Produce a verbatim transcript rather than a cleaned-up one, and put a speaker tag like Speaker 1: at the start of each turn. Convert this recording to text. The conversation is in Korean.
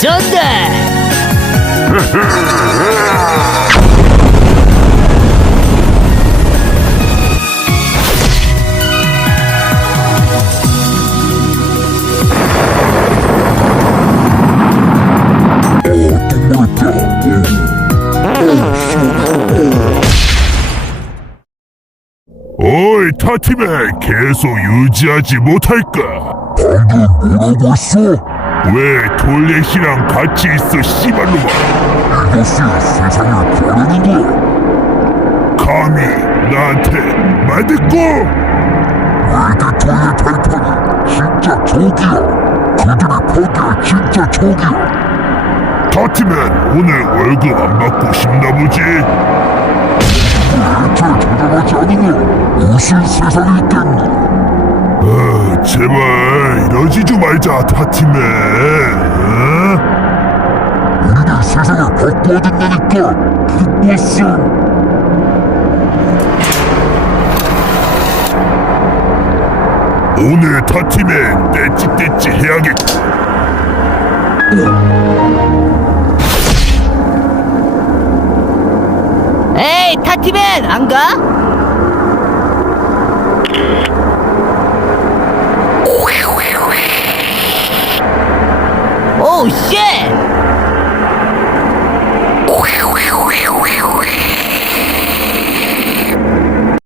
Speaker 1: 쏜다.
Speaker 2: 어이 타팀에 계속 유지하지 못할까?
Speaker 3: 방금 뭐라고 했어?
Speaker 2: 왜 돌렛이랑 같이 있어 씨발놈아.
Speaker 3: 이것이 세상을 거르는 거야.
Speaker 2: 감히 나한테 말듣고.
Speaker 3: 외계 토의 탈탄이 진짜 적이야. 그들이 포기할 진짜 적이야.
Speaker 2: 타팀은 오늘 월급 안 받고 싶나 보지?
Speaker 3: 애초에 찾아가지 않으면 무슨 세상이 있겠니?
Speaker 2: 어, 제발 이러지 좀 말자 타팀에. 어?
Speaker 3: 우리는 세상을 바꿔야 된다니까. 빅보스.
Speaker 2: 오늘 타팀에 떼찌떼찌 해야겠고.
Speaker 1: 에이 타티맨 안 가? 오우 쉣!